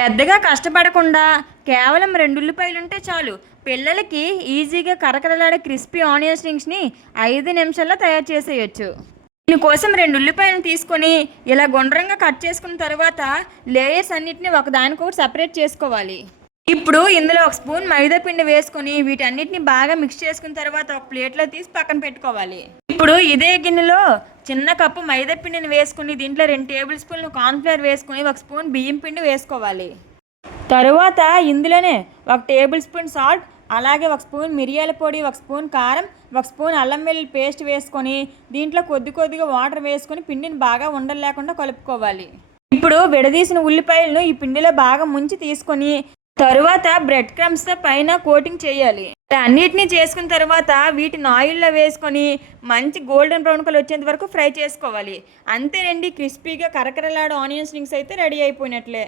పెద్దగా కష్టపడకుండా కేవలం 2 ఉల్లిపాయలుంటే చాలు పిల్లలకి ఈజీగా కరకరలాడే క్రిస్పీ ఆనియన్స్ రింగ్స్ని 5 నిమిషాల్లో తయారు చేసేయచ్చు. దీనికోసం 2 ఉల్లిపాయలను తీసుకొని ఇలా గుండ్రంగా కట్ చేసుకున్న తర్వాత లేయర్స్ అన్నిటిని ఒకదానికొకటి సపరేట్ చేసుకోవాలి. ఇప్పుడు ఇందులో 1 స్పూన్ మైదా పిండి వేసుకొని వీటన్నిటిని బాగా మిక్స్ చేసుకున్న తర్వాత ఒక ప్లేట్లో తీసి పక్కన పెట్టుకోవాలి. ఇప్పుడు ఇదే గిన్నెలో చిన్న కప్పు మైదా పిండిని వేసుకుని దీంట్లో 2 టేబుల్ స్పూన్లు కార్న్ఫ్లవర్ వేసుకొని 1 స్పూన్ బియ్యం పిండి వేసుకోవాలి. తరువాత ఇందులోనే 1 టేబుల్ స్పూన్ సాల్ట్, అలాగే 1 స్పూన్ మిరియాల పొడి, 1 స్పూన్ కారం, 1 స్పూన్ అల్లం వెల్లుల్లి పేస్ట్ వేసుకొని దీంట్లో కొద్దిగా వాటర్ వేసుకొని పిండిని బాగా ఉండలు లేకుండా కలుపుకోవాలి. ఇప్పుడు విడదీసిన ఉల్లిపాయలను ఈ పిండిలో బాగా ముంచి తీసుకొని తరువాత బ్రెడ్ క్రమ్స్తో పైన కోటింగ్ చేయాలి. అన్నిటినీ చేసుకున్న తర్వాత వీటిని ఆయిల్లో వేసుకొని మంచి గోల్డెన్ బ్రౌన్ కలర్ వచ్చేంత వరకు ఫ్రై చేసుకోవాలి. అంతేనండి, క్రిస్పీగా కరకరలాడే ఆనియన్స్ రింగ్స్ అయితే రెడీ అయిపోయినట్లే.